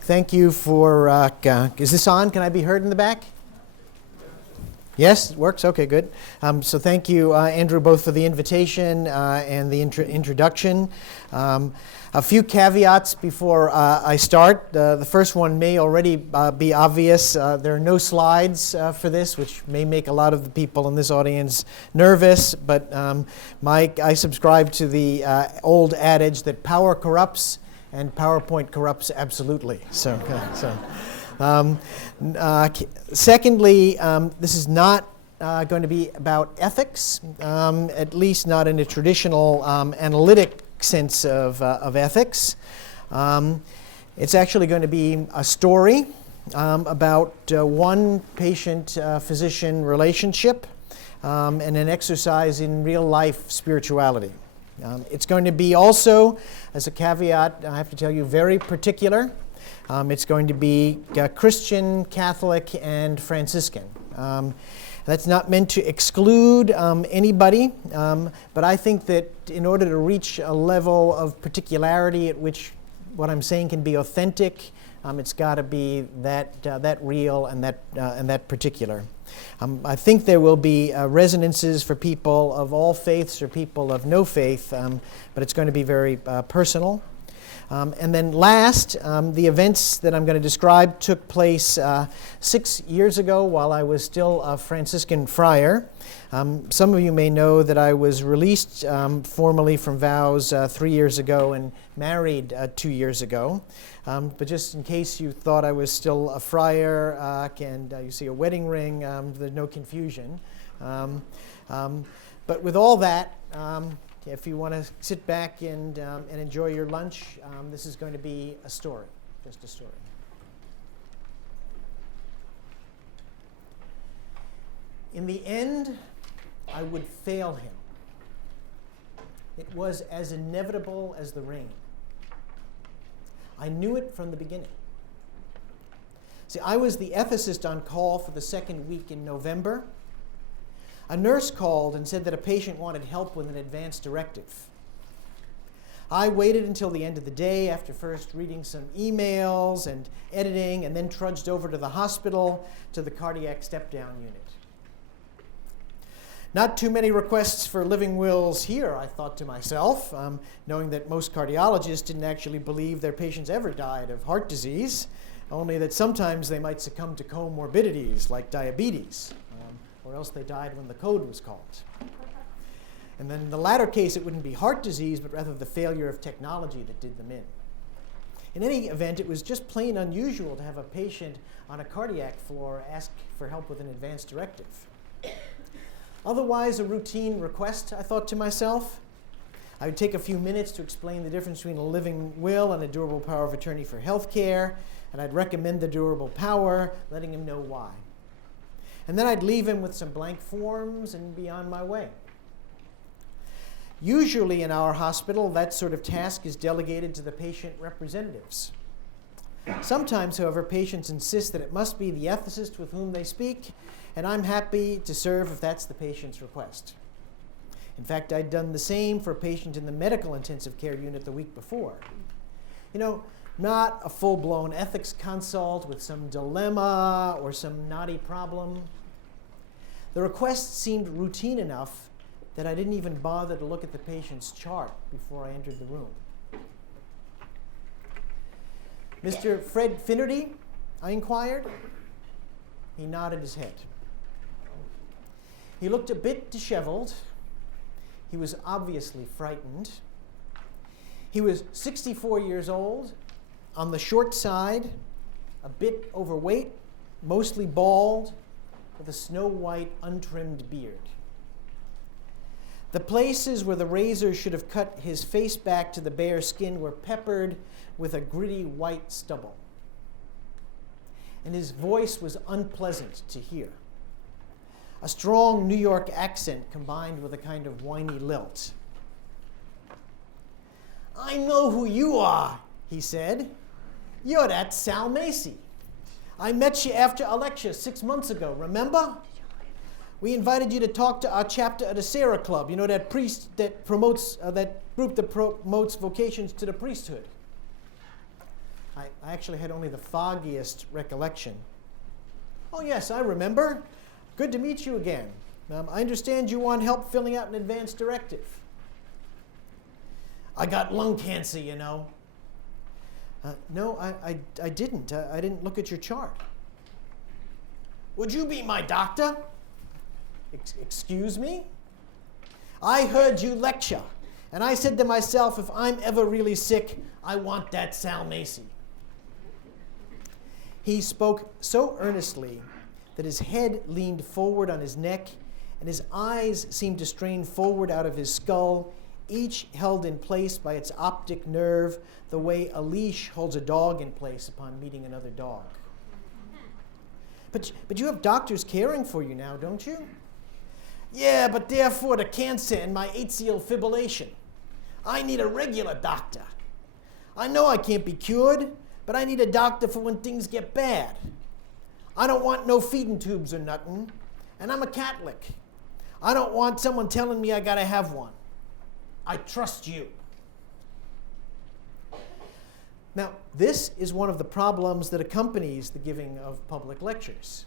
Thank you for, is this on? Can I be heard in the back? Yes, it works? Okay, good. So thank you, Andrew, both for the invitation and the introduction. A few caveats before I start. The first one may already be obvious. There are no slides for this, which may make a lot of the people in this audience nervous, but I subscribe to the old adage that power corrupts and PowerPoint corrupts absolutely. Secondly, this is not going to be about ethics, at least not in a traditional analytic sense of ethics. It's actually going to be a story about one patient-physician relationship and an exercise in real-life spirituality. It's going to be also, as a caveat, I have to tell you, very particular. It's going to be Christian, Catholic, and Franciscan. That's not meant to exclude anybody, but I think that in order to reach a level of particularity at which what I'm saying can be authentic, it's got to be that real and that particular. I think there will be resonances for people of all faiths or people of no faith, but it's going to be very personal. And then last, the events that I'm going to describe took place 6 years ago while I was still a Franciscan friar. Some of you may know that I was released formally from vows 3 years ago and married 2 years ago. But just in case you thought I was still a friar and you see a wedding ring, there's no confusion. But with all that, if you want to sit back and enjoy your lunch, this is going to be a story, just a story. In the end, I would fail him. It was as inevitable as the rain. I knew it from the beginning. See, I was the ethicist on call for the second week in November. A nurse called and said that a patient wanted help with an advance directive. I waited until the end of the day after first reading some emails and editing, and then trudged over to the hospital to the cardiac step-down unit. Not too many requests for living wills here, I thought to myself, knowing that most cardiologists didn't actually believe their patients ever died of heart disease, only that sometimes they might succumb to comorbidities like diabetes. Or else they died when the code was called. And then in the latter case, it wouldn't be heart disease, but rather the failure of technology that did them in. In any event, it was just plain unusual to have a patient on a cardiac floor ask for help with an advance directive. Otherwise, a routine request, I thought to myself. I would take a few minutes to explain the difference between a living will and a durable power of attorney for health care, and I'd recommend the durable power, letting him know why. And then I'd leave him with some blank forms and be on my way. Usually in our hospital, that sort of task is delegated to the patient representatives. Sometimes, however, patients insist that it must be the ethicist with whom they speak, and I'm happy to serve if that's the patient's request. In fact, I'd done the same for a patient in the medical intensive care unit the week before. Not a full-blown ethics consult with some dilemma or some knotty problem. The request seemed routine enough that I didn't even bother to look at the patient's chart before I entered the room. Mr. Fred Finnerty, I inquired. He nodded his head. He looked a bit disheveled. He was obviously frightened. He was 64 years old, on the short side, a bit overweight, mostly bald, with a snow-white, untrimmed beard. The places where the razor should have cut his face back to the bare skin were peppered with a gritty white stubble. And his voice was unpleasant to hear. A strong New York accent combined with a kind of whiny lilt. "I know who you are," he said. "You're that Sulmasy. I met you after a lecture 6 months ago, remember? We invited you to talk to our chapter at the Sarah Club, that priest that promotes, that group that promotes vocations to the priesthood." I actually had only the foggiest recollection. Oh, yes, I remember. Good to meet you again. I understand you want help filling out an advance directive. I got lung cancer, you know. No, I didn't. I didn't look at your chart. Would you be my doctor? Excuse me? I heard you lecture, and I said to myself, if I'm ever really sick, I want that Sulmasy. He spoke so earnestly that his head leaned forward on his neck, and his eyes seemed to strain forward out of his skull, each held in place by its optic nerve, the way a leash holds a dog in place upon meeting another dog. But you have doctors caring for you now, don't you? Yeah, but they're for the cancer and my atrial fibrillation. I need a regular doctor. I know I can't be cured, but I need a doctor for when things get bad. I don't want no feeding tubes or nothing, and I'm a Catholic. I don't want someone telling me I gotta have one. I trust you. Now, this is one of the problems that accompanies the giving of public lectures.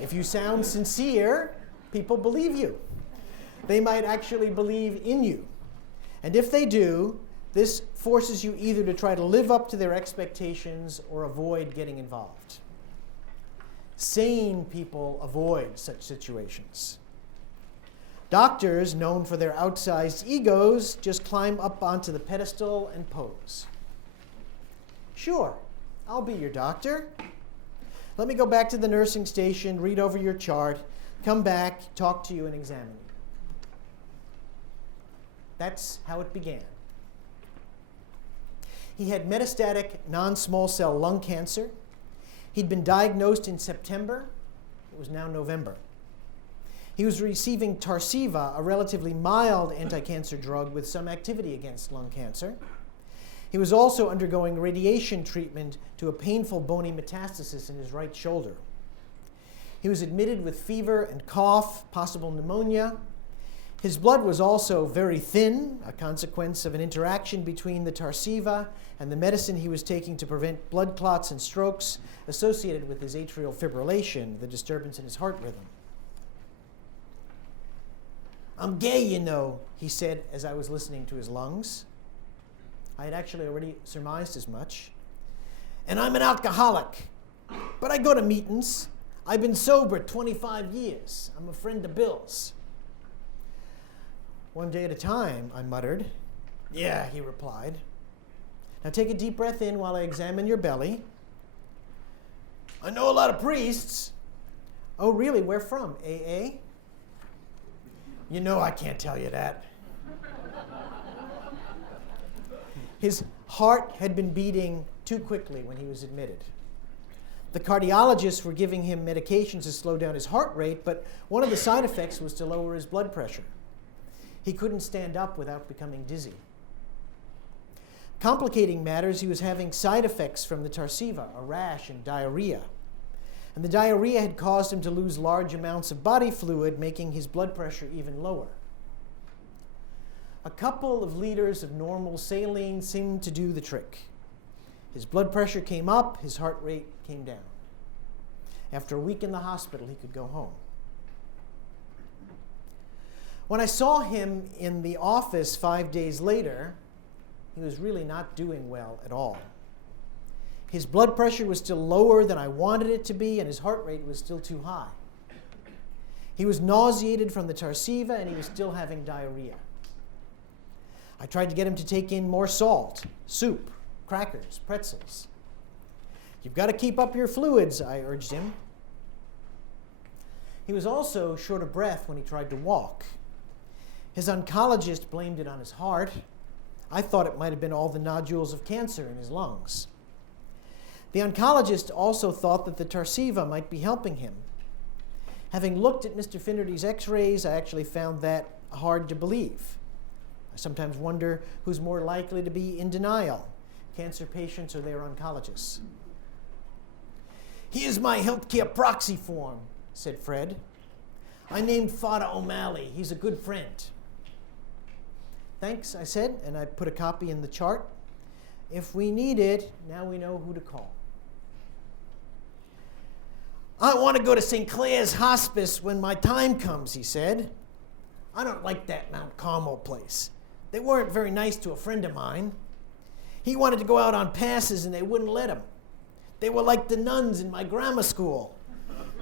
If you sound sincere, people believe you. They might actually believe in you. And if they do, this forces you either to try to live up to their expectations or avoid getting involved. Sane people avoid such situations. Doctors, known for their outsized egos, just climb up onto the pedestal and pose. Sure, I'll be your doctor. Let me go back to the nursing station, read over your chart, come back, talk to you, and examine you. That's how it began. He had metastatic non-small cell lung cancer. He'd been diagnosed in September. It was now November. He was receiving Tarceva, a relatively mild anti-cancer drug with some activity against lung cancer. He was also undergoing radiation treatment to a painful bony metastasis in his right shoulder. He was admitted with fever and cough, possible pneumonia. His blood was also very thin, a consequence of an interaction between the Tarceva and the medicine he was taking to prevent blood clots and strokes associated with his atrial fibrillation, the disturbance in his heart rhythm. I'm gay, you know, he said as I was listening to his lungs. I had actually already surmised as much. And I'm an alcoholic, but I go to meetings. I've been sober 25 years. I'm a friend of Bill's. One day at a time, I muttered. Yeah, he replied. Now take a deep breath in while I examine your belly. I know a lot of priests. Oh, really? Where from? AA? You know I can't tell you that. His heart had been beating too quickly when he was admitted. The cardiologists were giving him medications to slow down his heart rate, but one of the side effects was to lower his blood pressure. He couldn't stand up without becoming dizzy. Complicating matters, he was having side effects from the Tarceva, a rash and diarrhea. And the diarrhea had caused him to lose large amounts of body fluid, making his blood pressure even lower. A couple of liters of normal saline seemed to do the trick. His blood pressure came up, his heart rate came down. After a week in the hospital, he could go home. When I saw him in the office 5 days later, he was really not doing well at all. His blood pressure was still lower than I wanted it to be, and his heart rate was still too high. He was nauseated from the Tarceva, and he was still having diarrhea. I tried to get him to take in more salt, soup, crackers, pretzels. You've got to keep up your fluids, I urged him. He was also short of breath when he tried to walk. His oncologist blamed it on his heart. I thought it might have been all the nodules of cancer in his lungs. The oncologist also thought that the Tarceva might be helping him. Having looked at Mr. Finnerty's x-rays, I actually found that hard to believe. I sometimes wonder who's more likely to be in denial, cancer patients or their oncologists. Here's my healthcare proxy form, said Fred. I named Father O'Malley. He's a good friend. Thanks, I said, and I put a copy in the chart. If we need it, now we know who to call. I want to go to St. Clair's Hospice when my time comes, he said. I don't like that Mount Carmel place. They weren't very nice to a friend of mine. He wanted to go out on passes and they wouldn't let him. They were like the nuns in my grammar school.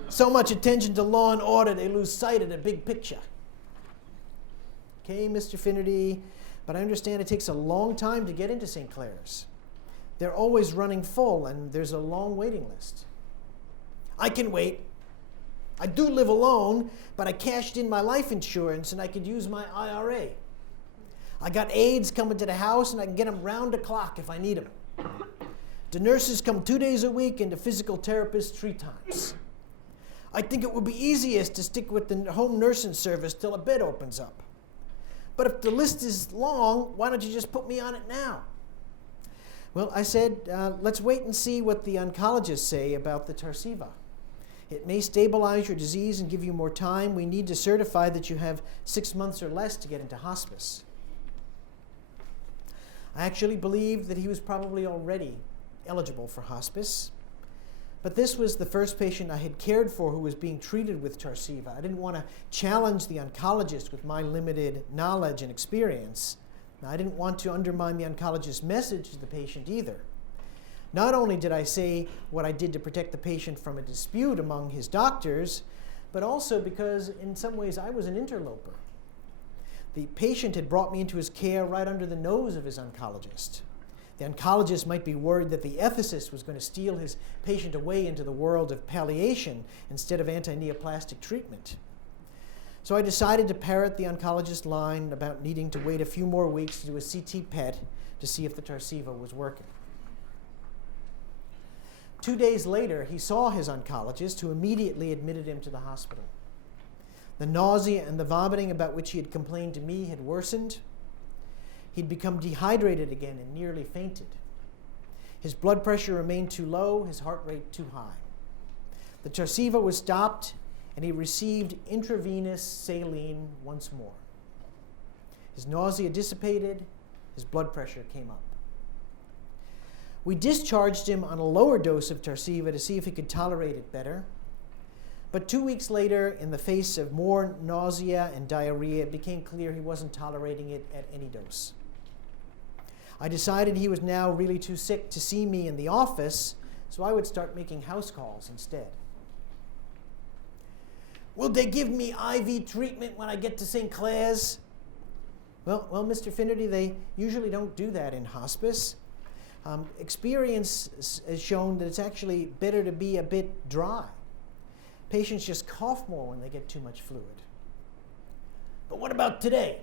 So much attention to law and order, they lose sight of the big picture. Okay, Mr. Finnerty, but I understand it takes a long time to get into St. Clair's. They're always running full and there's a long waiting list. I can wait. I do live alone, but I cashed in my life insurance and I could use my IRA. I got aides coming to the house and I can get them round the clock if I need them. The nurses come 2 days a week and the physical therapist 3 times. I think it would be easiest to stick with the home nursing service till a bed opens up. But if the list is long, why don't you just put me on it now? Well, I said, let's wait and see what the oncologists say about the Tarceva. It may stabilize your disease and give you more time. We need to certify that you have 6 months or less to get into hospice. I actually believed that he was probably already eligible for hospice. But this was the first patient I had cared for who was being treated with Tarceva. I didn't want to challenge the oncologist with my limited knowledge and experience. Now, I didn't want to undermine the oncologist's message to the patient either. Not only did I say what I did to protect the patient from a dispute among his doctors, but also because in some ways I was an interloper. The patient had brought me into his care right under the nose of his oncologist. The oncologist might be worried that the ethicist was going to steal his patient away into the world of palliation instead of anti-neoplastic treatment. So I decided to parrot the oncologist's line about needing to wait a few more weeks to do a CT PET to see if the Tarceva was working. 2 days later, he saw his oncologist, who immediately admitted him to the hospital. The nausea and the vomiting about which he had complained to me had worsened. He'd become dehydrated again and nearly fainted. His blood pressure remained too low, his heart rate too high. The Tarceva was stopped, and he received intravenous saline once more. His nausea dissipated, his blood pressure came up. We discharged him on a lower dose of Tarceva to see if he could tolerate it better. But 2 weeks later, in the face of more nausea and diarrhea, it became clear he wasn't tolerating it at any dose. I decided he was now really too sick to see me in the office, so I would start making house calls instead. Will they give me IV treatment when I get to St. Clair's? Well, Mr. Finnerty, they usually don't do that in hospice. Experience has shown that it's actually better to be a bit dry. Patients just cough more when they get too much fluid. But what about today?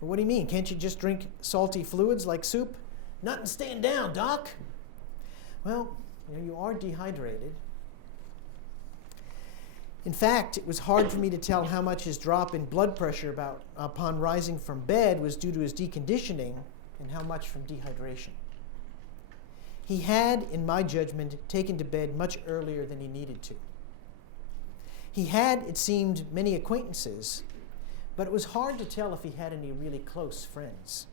Well, what do you mean? Can't you just drink salty fluids like soup? Nothing staying down, Doc. Well, you are dehydrated. In fact, it was hard for me to tell how much his drop in blood pressure upon rising from bed was due to his deconditioning and how much from dehydration. He had, in my judgment, taken to bed much earlier than he needed to. He had, it seemed, many acquaintances, but it was hard to tell if he had any really close friends.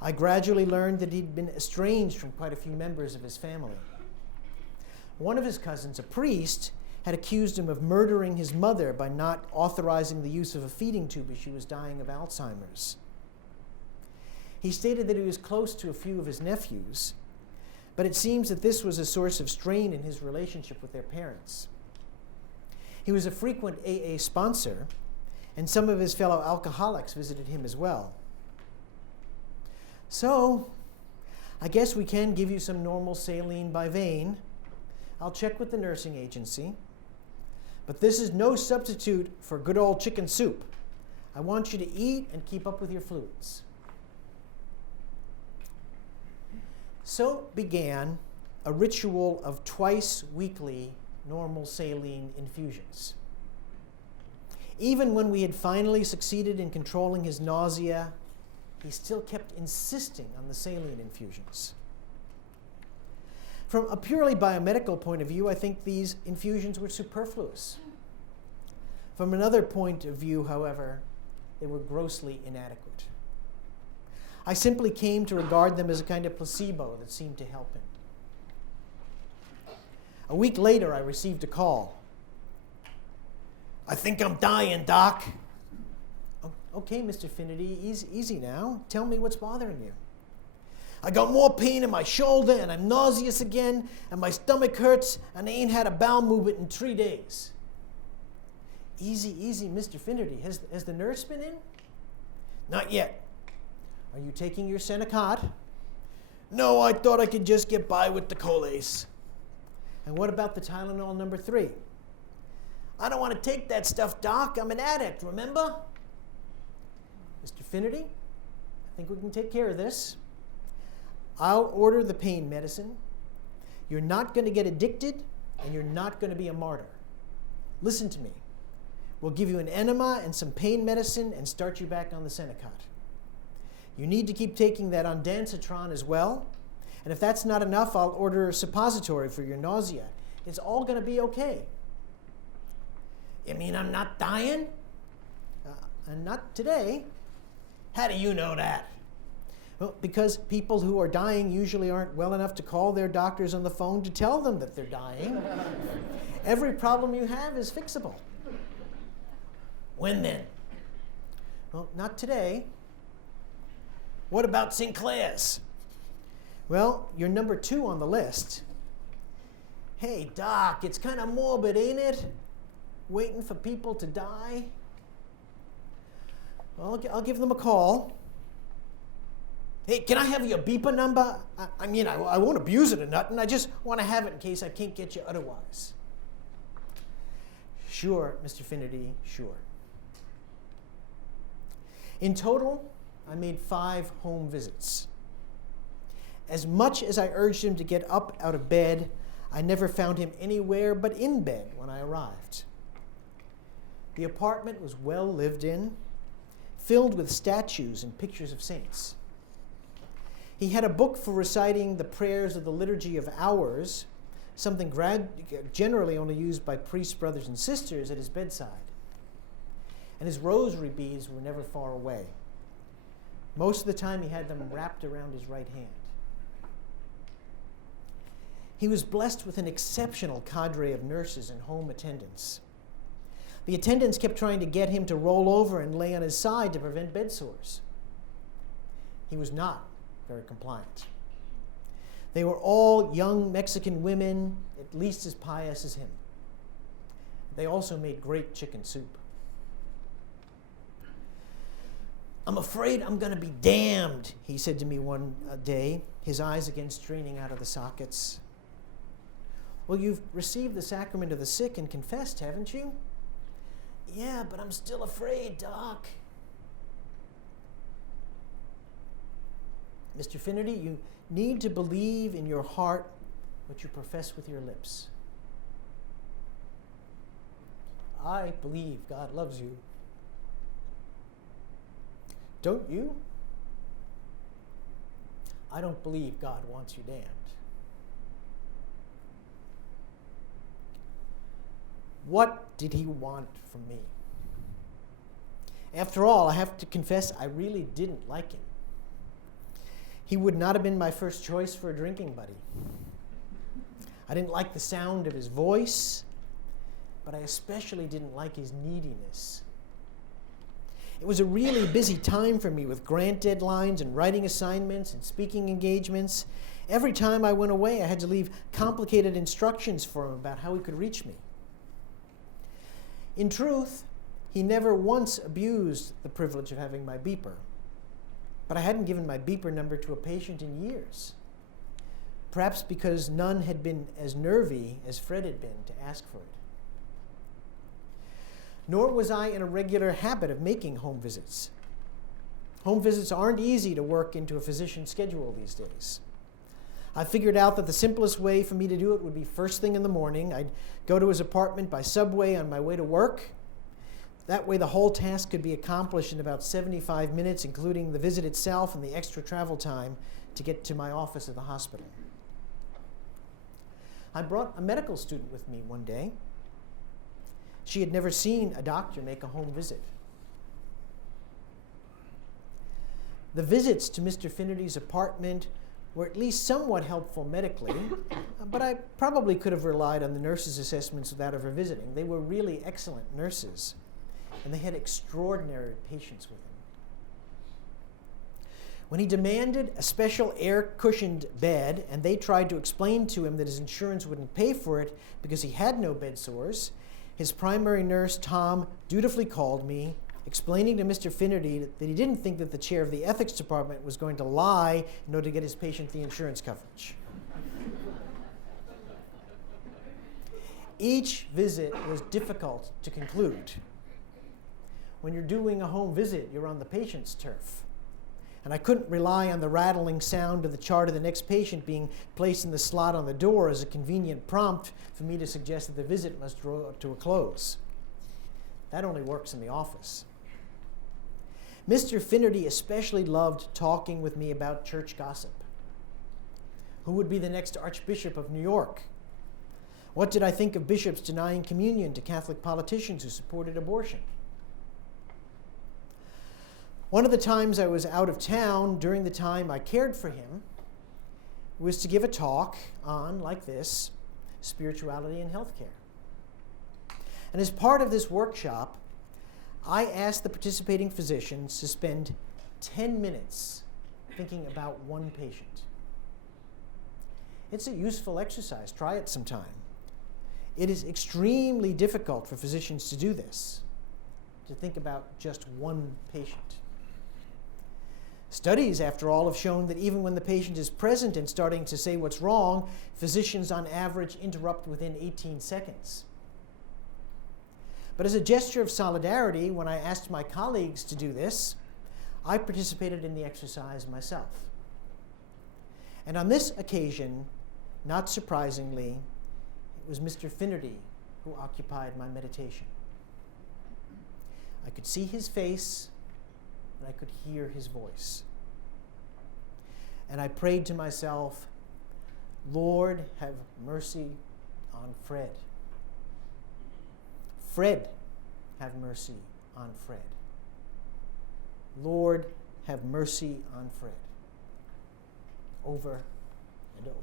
I gradually learned that he'd been estranged from quite a few members of his family. One of his cousins, a priest, had accused him of murdering his mother by not authorizing the use of a feeding tube as she was dying of Alzheimer's. He stated that he was close to a few of his nephews, but it seems that this was a source of strain in his relationship with their parents. He was a frequent AA sponsor, and some of his fellow alcoholics visited him as well. So, I guess we can give you some normal saline by vein. I'll check with the nursing agency. But this is no substitute for good old chicken soup. I want you to eat and keep up with your fluids. So began a ritual of twice weekly normal saline infusions. Even when we had finally succeeded in controlling his nausea, he still kept insisting on the saline infusions. From a purely biomedical point of view, I think these infusions were superfluous. From another point of view, however, they were grossly inadequate. I simply came to regard them as a kind of placebo that seemed to help him. A week later, I received a call. "I think I'm dying, Doc." "Okay, Mr. Finnerty, easy now. Tell me what's bothering you." "I got more pain in my shoulder, and I'm nauseous again, and my stomach hurts, and I ain't had a bowel movement in 3 days." Easy, Mr. Finnerty. Has the nurse been in?" "Not yet." "Are you taking your Senecot?" "No, I thought I could just get by with the Colace." "And what about the Tylenol number 3? "I don't want to take that stuff, Doc. I'm an addict, remember?" "Mr. Finnerty, I think we can take care of this. I'll order the pain medicine. You're not going to get addicted, and you're not going to be a martyr. Listen to me. We'll give you an enema and some pain medicine and start you back on the Senecot. You need to keep taking that ondansetron as well. And if that's not enough, I'll order a suppository for your nausea. It's all going to be okay." "You mean I'm not dying?" And not today." "How do you know that?" "Well, because people who are dying usually aren't well enough to call their doctors on the phone to tell them that they're dying. Every problem you have is fixable." "When then?" "Well, not today." "What about Sinclair's?" "Well, you're number 2 on the list." "Hey, Doc, it's kind of morbid, ain't it? Waiting for people to die." "Well, I'll give them a call." "Hey, can I have your beeper number? I mean, I won't abuse it or nothing. I just want to have it in case I can't get you otherwise." "Sure, Mr. Finnerty, sure." In total, I made 5 home visits. As much as I urged him to get up out of bed, I never found him anywhere but in bed when I arrived. The apartment was well lived in, filled with statues and pictures of saints. He had a book for reciting the prayers of the Liturgy of Hours, something generally only used by priests, brothers, and sisters, at his bedside. And his rosary beads were never far away. Most of the time he had them wrapped around his right hand. He was blessed with an exceptional cadre of nurses and home attendants. The attendants kept trying to get him to roll over and lay on his side to prevent bed sores. He was not very compliant. They were all young Mexican women, at least as pious as him. They also made great chicken soup. "I'm afraid I'm going to be damned," he said to me one day, his eyes again straining out of the sockets. "Well, you've received the sacrament of the sick and confessed, haven't you?" "Yeah, but I'm still afraid, Doc." "Mr. Finnerty, you need to believe in your heart what you profess with your lips." "I believe God loves you." "Don't you?" "I don't believe God wants you damned." What did he want from me? After all, I have to confess I really didn't like him. He would not have been my first choice for a drinking buddy. I didn't like the sound of his voice, but I especially didn't like his neediness. It was a really busy time for me with grant deadlines and writing assignments and speaking engagements. Every time I went away, I had to leave complicated instructions for him about how he could reach me. In truth, he never once abused the privilege of having my beeper, but I hadn't given my beeper number to a patient in years, perhaps because none had been as nervy as Fred had been to ask for it. Nor was I in a regular habit of making home visits. Home visits aren't easy to work into a physician's schedule these days. I figured out that the simplest way for me to do it would be first thing in the morning. I'd go to his apartment by subway on my way to work. That way the whole task could be accomplished in about 75 minutes, including the visit itself and the extra travel time to get to my office at the hospital. I brought a medical student with me one day. She had never seen a doctor make a home visit. The visits to Mr. Finnerty's apartment were at least somewhat helpful medically, but I probably could have relied on the nurses' assessments without ever visiting. They were really excellent nurses, and they had extraordinary patience with him. When he demanded a special air-cushioned bed, and they tried to explain to him that his insurance wouldn't pay for it because he had no bed sores, his primary nurse, Tom, dutifully called me, explaining to Mr. Finnerty that he didn't think that the chair of the ethics department was going to lie in order to get his patient the insurance coverage. Each visit was difficult to conclude. When you're doing a home visit, you're on the patient's turf. And I couldn't rely on the rattling sound of the chart of the next patient being placed in the slot on the door as a convenient prompt for me to suggest that the visit must draw to a close. That only works in the office. Mr. Finnerty especially loved talking with me about church gossip. Who would be the next Archbishop of New York? What did I think of bishops denying communion to Catholic politicians who supported abortion? One of the times I was out of town during the time I cared for him was to give a talk on, like this, spirituality and healthcare. And as part of this workshop, I asked the participating physicians to spend 10 minutes thinking about one patient. It's a useful exercise. Try it sometime. It is extremely difficult for physicians to do this, to think about just one patient. Studies, after all, have shown that even when the patient is present and starting to say what's wrong, physicians on average interrupt within 18 seconds. But as a gesture of solidarity, when I asked my colleagues to do this, I participated in the exercise myself. And on this occasion, not surprisingly, it was Mr. Finnerty who occupied my meditation. I could see his face, and I could hear his voice. And I prayed to myself, Lord, have mercy on Fred. Fred, have mercy on Fred. Lord, have mercy on Fred. Over and over.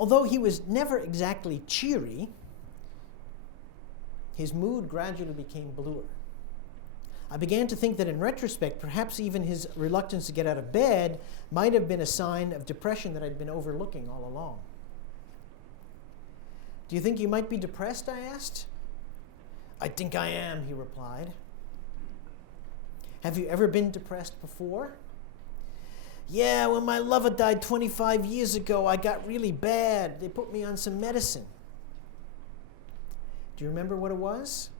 Although he was never exactly cheery, his mood gradually became bluer. I began to think that in retrospect, perhaps even his reluctance to get out of bed might have been a sign of depression that I'd been overlooking all along. Do you think you might be depressed? I asked. I think I am, he replied. Have you ever been depressed before? Yeah, when my lover died 25 years ago, I got really bad. They put me on some medicine. Do you remember what it was?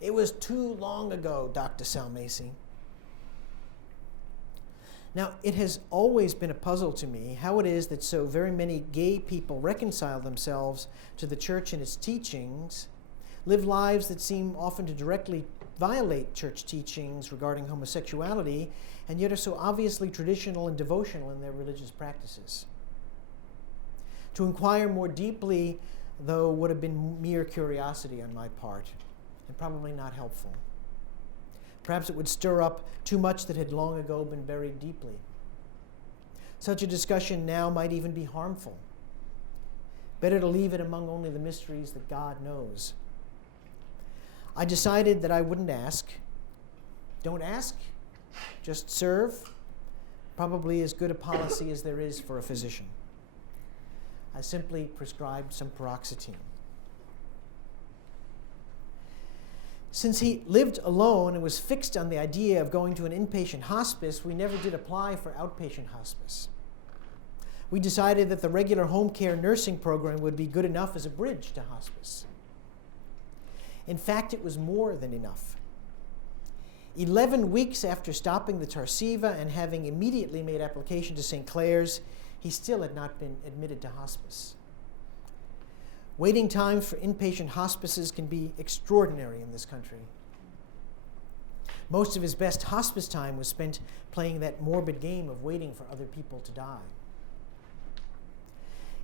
It was too long ago, Dr. Sulmasy. Now, it has always been a puzzle to me how it is that so very many gay people reconcile themselves to the church and its teachings, live lives that seem often to directly violate church teachings regarding homosexuality, and yet are so obviously traditional and devotional in their religious practices. To inquire more deeply, though, would have been mere curiosity on my part, and probably not helpful. Perhaps it would stir up too much that had long ago been buried deeply. Such a discussion now might even be harmful. Better to leave it among only the mysteries that God knows. I decided that I wouldn't ask. Don't ask, just serve. Probably as good a policy as there is for a physician. I simply prescribed some paroxetine. Since he lived alone and was fixed on the idea of going to an inpatient hospice, we never did apply for outpatient hospice. We decided that the regular home care nursing program would be good enough as a bridge to hospice. In fact, it was more than enough. 11 weeks after stopping the Tarsiva and having immediately made application to St. Clair's, he still had not been admitted to hospice. Waiting times for inpatient hospices can be extraordinary in this country. Most of his best hospice time was spent playing that morbid game of waiting for other people to die.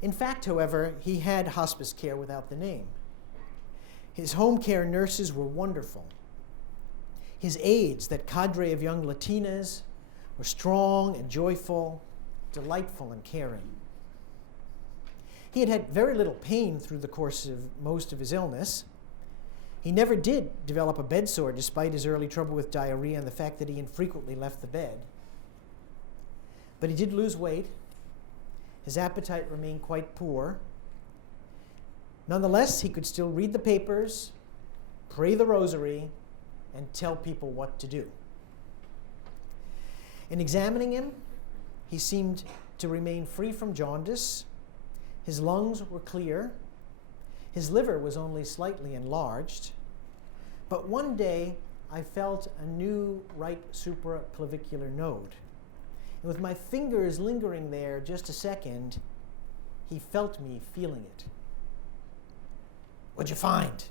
In fact, however, he had hospice care without the name. His home care nurses were wonderful. His aides, that cadre of young Latinas, were strong and joyful, delightful and caring. He had had very little pain through the course of most of his illness. He never did develop a bed sore despite his early trouble with diarrhea and the fact that he infrequently left the bed. But he did lose weight. His appetite remained quite poor. Nonetheless, he could still read the papers, pray the rosary, and tell people what to do. In examining him, he seemed to remain free from jaundice. His lungs were clear. His liver was only slightly enlarged. But one day, I felt a new right supraclavicular node. And with my fingers lingering there just a second, he felt me feeling it. "What'd you find?"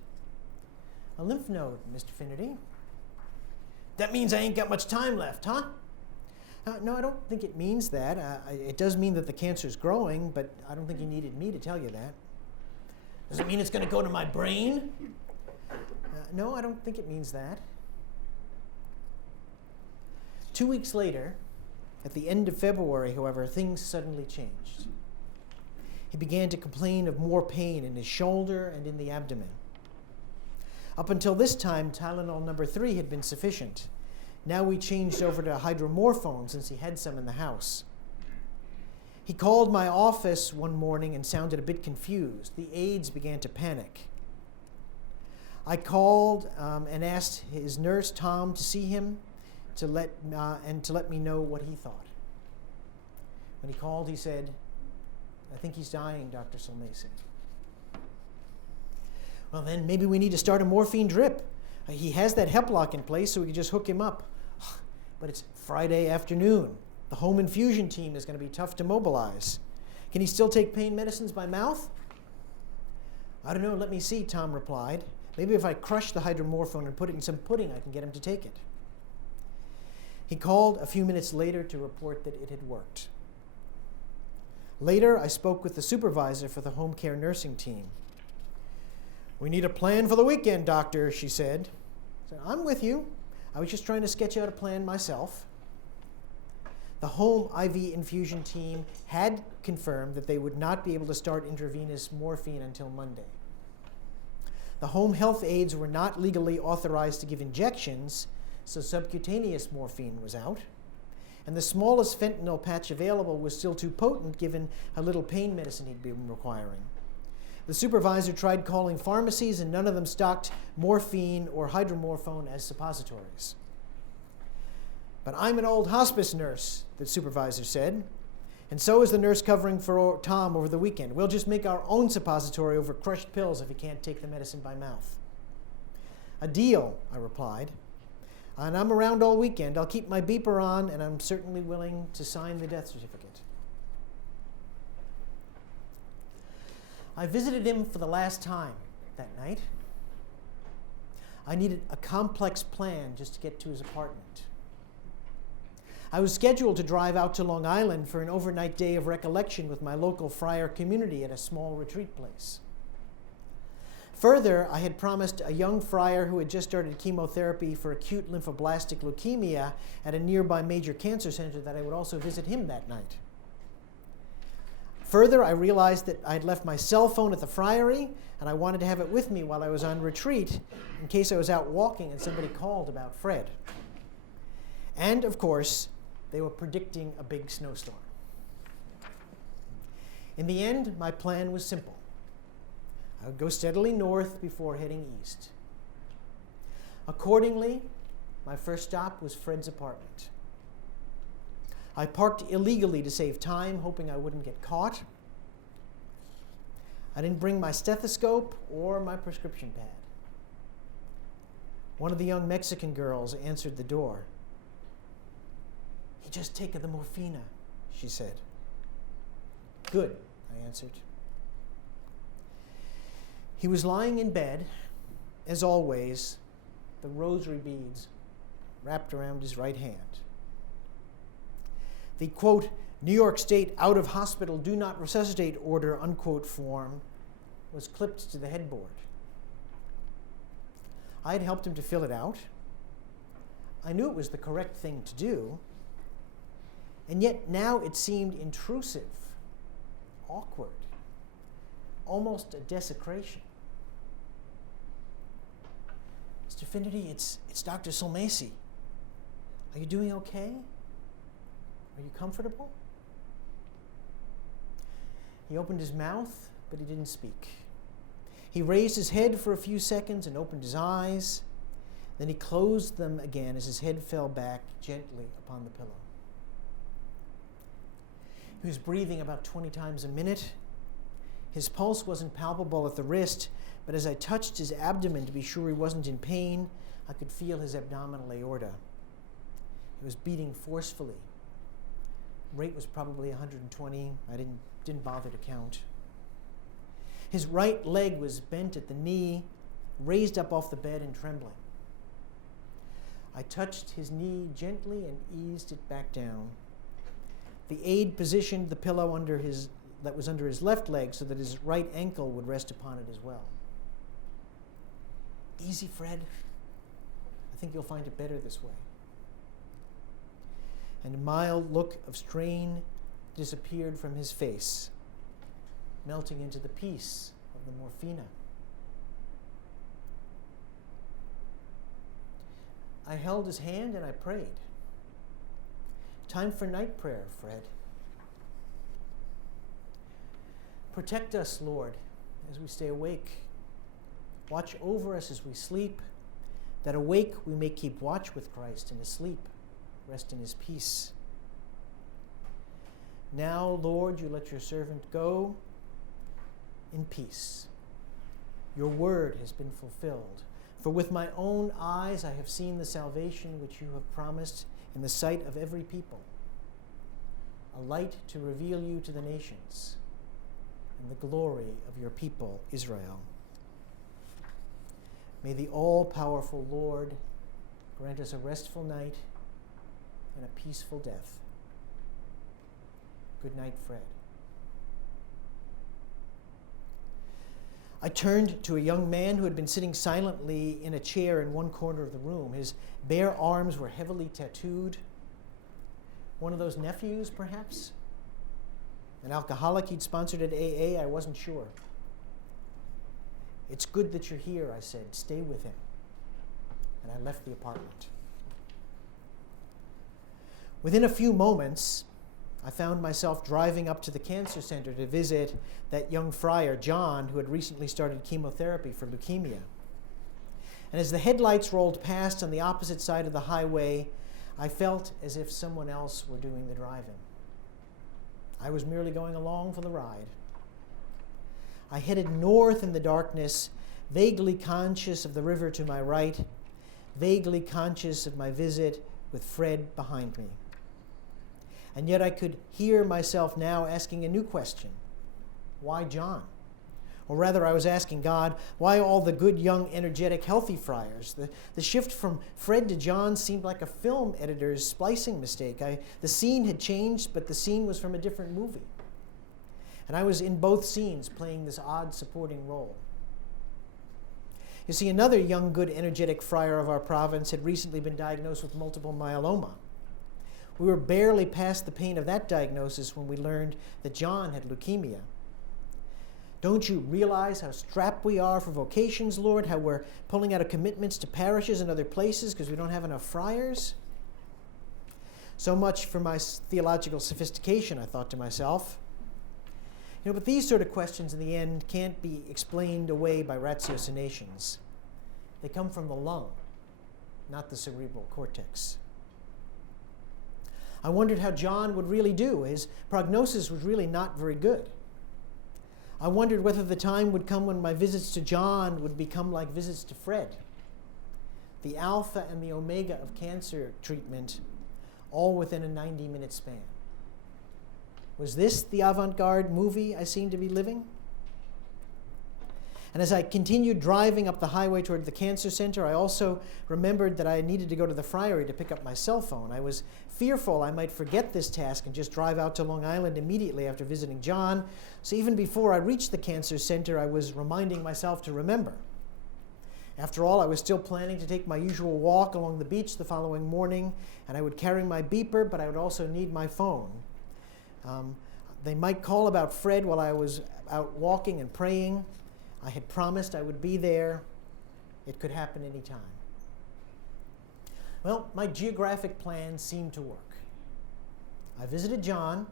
"A lymph node, Mr. Finnerty." "That means I ain't got much time left, huh?" No, I don't think it means that. It does mean that the cancer's growing, but I don't think you needed me to tell you that. "Does it mean it's going to go to my brain?" No, I don't think it means that. 2 weeks later, at the end of February, however, things suddenly changed. He began to complain of more pain in his shoulder and in the abdomen. Up until this time, Tylenol number 3 had been sufficient. Now we changed over to hydromorphone since he had some in the house. He called my office one morning and sounded a bit confused. The aides began to panic. I called and asked his nurse, Tom, to see him to let me know what he thought. When he called, he said, "I think he's dying, Dr. Sulmasy." "Well, then maybe we need to start a morphine drip. He has that Heplock in place, so we could just hook him up." "But it's Friday afternoon. The home infusion team is going to be tough to mobilize. Can he still take pain medicines by mouth?" "I don't know, let me see," Tom replied. "Maybe if I crush the hydromorphone and put it in some pudding, I can get him to take it." He called a few minutes later to report that it had worked. Later, I spoke with the supervisor for the home care nursing team. "We need a plan for the weekend, doctor," she said. I said, "I'm with you. I was just trying to sketch out a plan myself." The home IV infusion team had confirmed that they would not be able to start intravenous morphine until Monday. The home health aides were not legally authorized to give injections, so subcutaneous morphine was out. And the smallest fentanyl patch available was still too potent given how little pain medicine he'd been requiring. The supervisor tried calling pharmacies, and none of them stocked morphine or hydromorphone as suppositories. "But I'm an old hospice nurse," the supervisor said, "and so is the nurse covering for Tom over the weekend. We'll just make our own suppository over crushed pills if he can't take the medicine by mouth." "A deal," I replied. "And I'm around all weekend. I'll keep my beeper on, and I'm certainly willing to sign the death certificate." I visited him for the last time that night. I needed a complex plan just to get to his apartment. I was scheduled to drive out to Long Island for an overnight day of recollection with my local friar community at a small retreat place. Further, I had promised a young friar who had just started chemotherapy for acute lymphoblastic leukemia at a nearby major cancer center that I would also visit him that night. Further, I realized that I had left my cell phone at the friary, and I wanted to have it with me while I was on retreat in case I was out walking and somebody called about Fred. And, of course, they were predicting a big snowstorm. In the end, my plan was simple. I would go steadily north before heading east. Accordingly, my first stop was Fred's apartment. I parked illegally to save time, hoping I wouldn't get caught. I didn't bring my stethoscope or my prescription pad. One of the young Mexican girls answered the door. "He just taken the morphina," she said. "Good," I answered. He was lying in bed, as always, the rosary beads wrapped around his right hand. The, quote, New York State out of hospital do not resuscitate order, unquote, form was clipped to the headboard. I had helped him to fill it out. I knew it was the correct thing to do, and yet now it seemed intrusive, awkward, almost a desecration. Mr. Finnerty, it's Dr. Sulmasy. Are you doing okay? Are you comfortable? He opened his mouth, but he didn't speak. He raised his head for a few seconds and opened his eyes. Then he closed them again as his head fell back gently upon the pillow. He was breathing about 20 times a minute. His pulse wasn't palpable at the wrist, but as I touched his abdomen to be sure he wasn't in pain, I could feel his abdominal aorta. It was beating forcefully. Rate was probably 120. I didn't bother to count. His right leg was bent at the knee, raised up off the bed and trembling. I touched his knee gently and eased it back down. The aide positioned the pillow that was under his left leg so that his right ankle would rest upon it as well. Easy, Fred. I think you'll find it better this way. And a mild look of strain disappeared from his face, melting into the peace of the morphina. I held his hand and I prayed. Time for night prayer, Fred. Protect us, Lord, as we stay awake. Watch over us as we sleep, that awake we may keep watch with Christ, and asleep rest in his peace. Now, Lord, you let your servant go in peace. Your word has been fulfilled. For with my own eyes I have seen the salvation which you have promised in the sight of every people, a light to reveal you to the nations, and the glory of your people, Israel. May the all-powerful Lord grant us a restful night and a peaceful death. Good night, Fred. I turned to a young man who had been sitting silently in a chair in one corner of the room. His bare arms were heavily tattooed. One of those nephews, perhaps? An alcoholic he'd sponsored at AA? I wasn't sure. It's good that you're here, I said. Stay with him. And I left the apartment. Within a few moments, I found myself driving up to the cancer center to visit that young friar, John, who had recently started chemotherapy for leukemia. And as the headlights rolled past on the opposite side of the highway, I felt as if someone else were doing the driving. I was merely going along for the ride. I headed north in the darkness, vaguely conscious of the river to my right, vaguely conscious of my visit with Fred behind me. And yet I could hear myself now asking a new question. Why John? Or rather, I was asking God, why all the good, young, energetic, healthy friars? The shift from Fred to John seemed like a film editor's splicing mistake. The scene had changed, but the scene was from a different movie. And I was in both scenes playing this odd supporting role. You see, another young, good, energetic friar of our province had recently been diagnosed with multiple myeloma. We were barely past the pain of that diagnosis when we learned that John had leukemia. Don't you realize how strapped we are for vocations, Lord? How we're pulling out of commitments to parishes and other places because we don't have enough friars? So much for my theological sophistication, I thought to myself. But these sort of questions in the end can't be explained away by ratiocinations. They come from the lung, not the cerebral cortex. I wondered how John would really do. His prognosis was really not very good. I wondered whether the time would come when my visits to John would become like visits to Fred. The alpha and the omega of cancer treatment, all within a 90-minute span. Was this the avant-garde movie I seemed to be living? And as I continued driving up the highway toward the cancer center, I also remembered that I needed to go to the friary to pick up my cell phone. I was fearful I might forget this task and just drive out to Long Island immediately after visiting John. So even before I reached the cancer center, I was reminding myself to remember. After all, I was still planning to take my usual walk along the beach the following morning, and I would carry my beeper, but I would also need my phone. They might call about Fred while I was out walking and praying. I had promised I would be there. It could happen any time. Well, my geographic plan seemed to work. I visited John.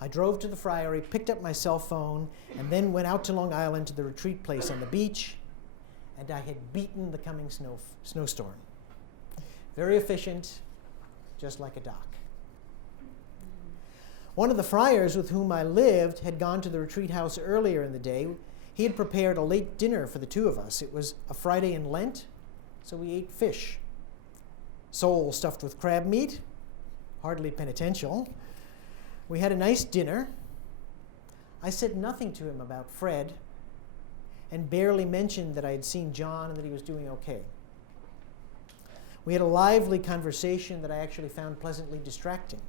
I drove to the Friary, picked up my cell phone, and then went out to Long Island to the retreat place on the beach, and I had beaten the coming snowstorm. Very efficient, just like a doc. One of the friars with whom I lived had gone to the retreat house earlier in the day. He had prepared a late dinner for the two of us. It was a Friday in Lent, so we ate fish. Sole stuffed with crab meat, hardly penitential. We had a nice dinner. I said nothing to him about Fred and barely mentioned that I had seen John and that he was doing okay. We had a lively conversation that I actually found pleasantly distracting.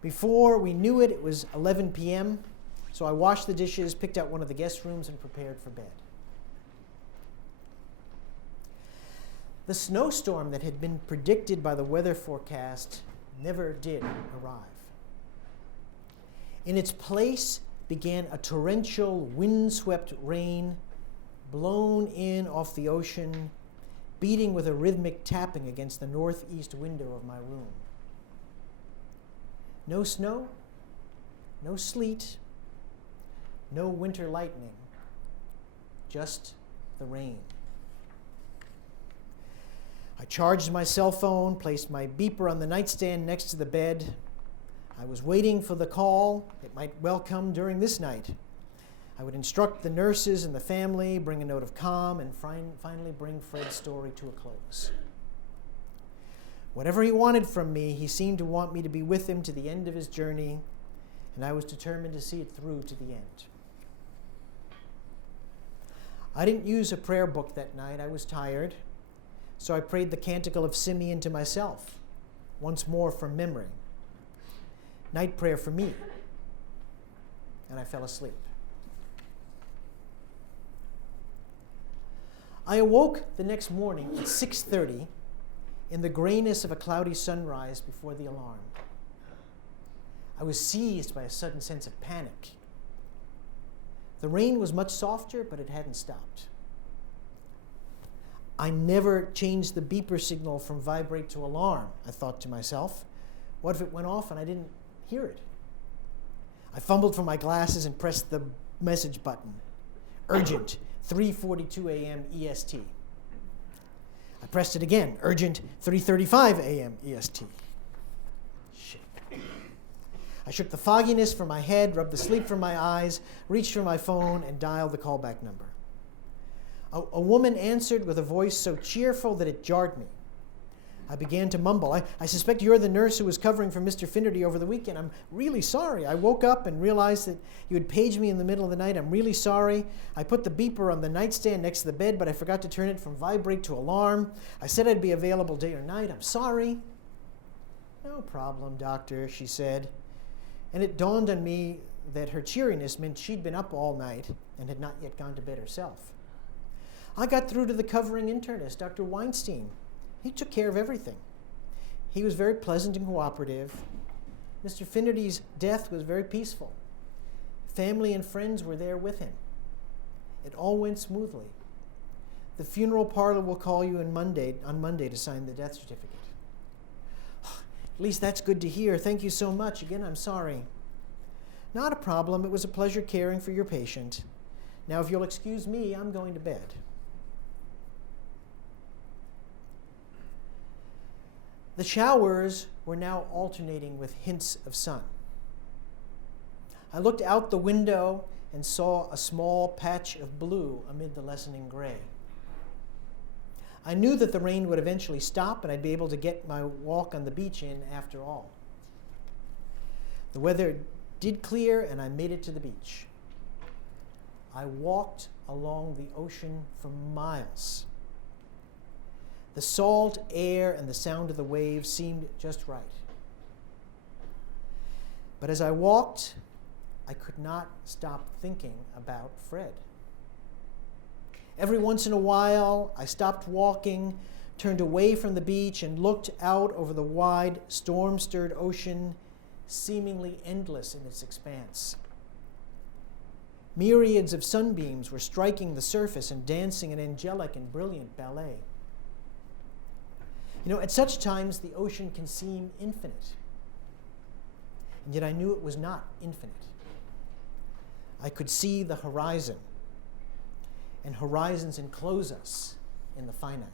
Before we knew it, it was 11 p.m., so I washed the dishes, picked out one of the guest rooms, and prepared for bed. The snowstorm that had been predicted by the weather forecast never did arrive. In its place began a torrential, wind-swept rain, blown in off the ocean, beating with a rhythmic tapping against the northeast window of my room. No snow, no sleet, no winter lightning, just the rain. I charged my cell phone, placed my beeper on the nightstand next to the bed. I was waiting for the call. It might well come during this night. I would instruct the nurses and the family, bring a note of calm, and finally bring Fred's story to a close. Whatever he wanted from me, he seemed to want me to be with him to the end of his journey, and I was determined to see it through to the end. I didn't use a prayer book that night. I was tired, so I prayed the Canticle of Simeon to myself, once more from memory. Night prayer for me, and I fell asleep. I awoke the next morning at 6:30 in the grayness of a cloudy sunrise before the alarm. I was seized by a sudden sense of panic. The rain was much softer, but it hadn't stopped. I never changed the beeper signal from vibrate to alarm, I thought to myself. What if it went off and I didn't hear it? I fumbled for my glasses and pressed the message button. Urgent, 3:42 a.m. EST. I pressed it again. Urgent, 3:35 a.m. EST. Shit. I shook the fogginess from my head, rubbed the sleep from my eyes, reached for my phone, and dialed the callback number. A woman answered with a voice so cheerful that it jarred me. I began to mumble. I suspect you're the nurse who was covering for Mr. Finnerty over the weekend. I'm really sorry. I woke up and realized that you had paged me in the middle of the night. I'm really sorry. I put the beeper on the nightstand next to the bed, but I forgot to turn it from vibrate to alarm. I said I'd be available day or night. I'm sorry. No problem, doctor, she said. And it dawned on me that her cheeriness meant she'd been up all night and had not yet gone to bed herself. I got through to the covering internist, Dr. Weinstein. He took care of everything. He was very pleasant and cooperative. Mr. Finnerty's death was very peaceful. Family and friends were there with him. It all went smoothly. The funeral parlor will call you on Monday to sign the death certificate. At least that's good to hear. Thank you so much. Again, I'm sorry. Not a problem. It was a pleasure caring for your patient. Now, if you'll excuse me, I'm going to bed. The showers were now alternating with hints of sun. I looked out the window and saw a small patch of blue amid the lessening gray. I knew that the rain would eventually stop and I'd be able to get my walk on the beach in after all. The weather did clear and I made it to the beach. I walked along the ocean for miles. The salt air and the sound of the waves seemed just right. But as I walked, I could not stop thinking about Fred. Every once in a while, I stopped walking, turned away from the beach, and looked out over the wide, storm-stirred ocean, seemingly endless in its expanse. Myriads of sunbeams were striking the surface and dancing an angelic and brilliant ballet. At such times, the ocean can seem infinite. And yet I knew it was not infinite. I could see the horizon, and horizons enclose us in the finite.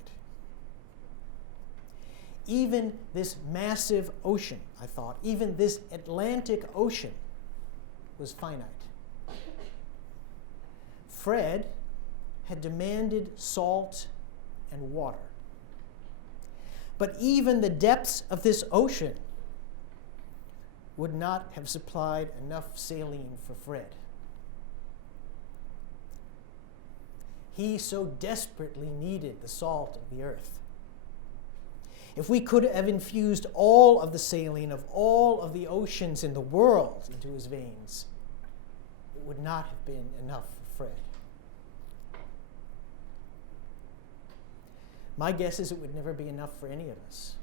Even this massive ocean, I thought, even this Atlantic Ocean was finite. Fred had demanded salt and water. But even the depths of this ocean would not have supplied enough saline for Fred. He so desperately needed the salt of the earth. If we could have infused all of the saline of all of the oceans in the world into his veins, it would not have been enough for Fred. My guess is it would never be enough for any of us.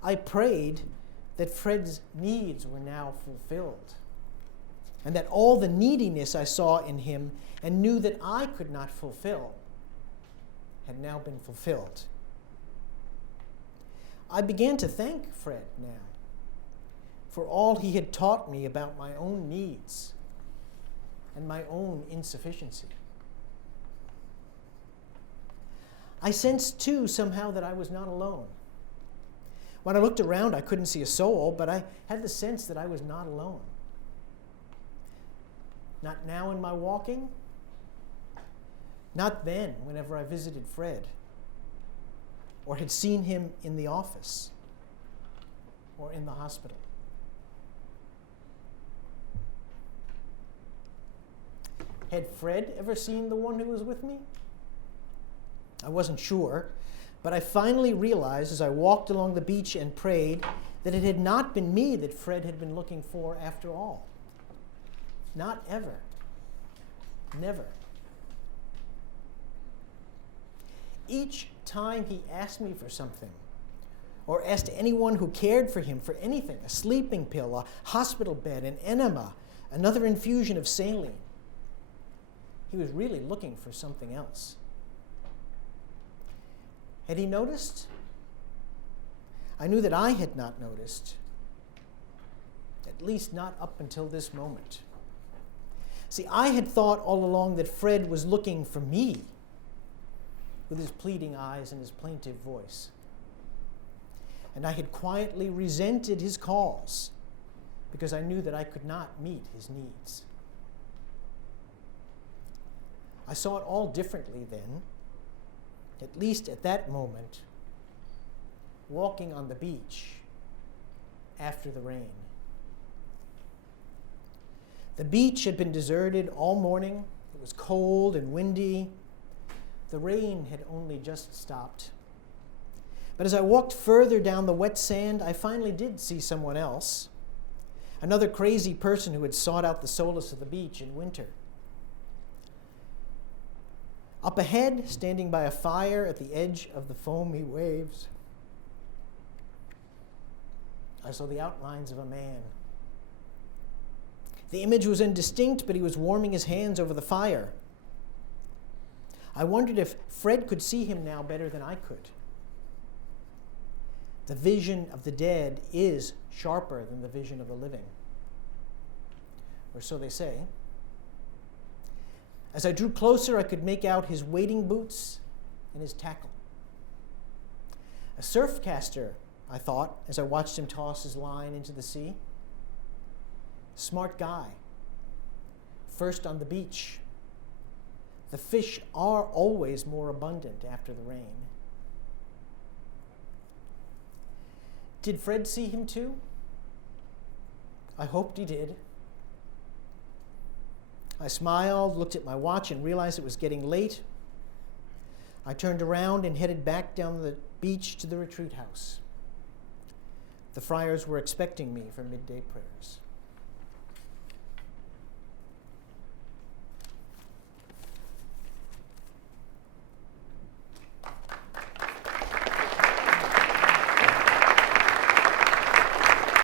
I prayed that Fred's needs were now fulfilled, and that all the neediness I saw in him and knew that I could not fulfill had now been fulfilled. I began to thank Fred now for all he had taught me about my own needs and my own insufficiency. I sensed, too, somehow that I was not alone. When I looked around, I couldn't see a soul, but I had the sense that I was not alone. Not now in my walking, not then whenever I visited Fred, or had seen him in the office, or in the hospital. Had Fred ever seen the one who was with me? I wasn't sure, but I finally realized as I walked along the beach and prayed that it had not been me that Fred had been looking for after all. Not ever. Never. Each time he asked me for something, or asked anyone who cared for him for anything, a sleeping pill, a hospital bed, an enema, another infusion of saline, he was really looking for something else. Had he noticed? I knew that I had not noticed, at least not up until this moment. See, I had thought all along that Fred was looking for me with his pleading eyes and his plaintive voice. And I had quietly resented his calls because I knew that I could not meet his needs. I saw it all differently then, at least at that moment, walking on the beach after the rain. The beach had been deserted all morning. It was cold and windy. The rain had only just stopped. But as I walked further down the wet sand, I finally did see someone else, another crazy person who had sought out the solace of the beach in winter. Up ahead, standing by a fire at the edge of the foamy waves, I saw the outlines of a man. The image was indistinct, but he was warming his hands over the fire. I wondered if Fred could see him now better than I could. The vision of the dead is sharper than the vision of the living, or so they say. As I drew closer, I could make out his wading boots and his tackle. A surf caster, I thought, as I watched him toss his line into the sea. Smart guy. First on the beach. The fish are always more abundant after the rain. Did Fred see him too? I hoped he did. I smiled, looked at my watch, and realized it was getting late. I turned around and headed back down the beach to the retreat house. The friars were expecting me for midday prayers.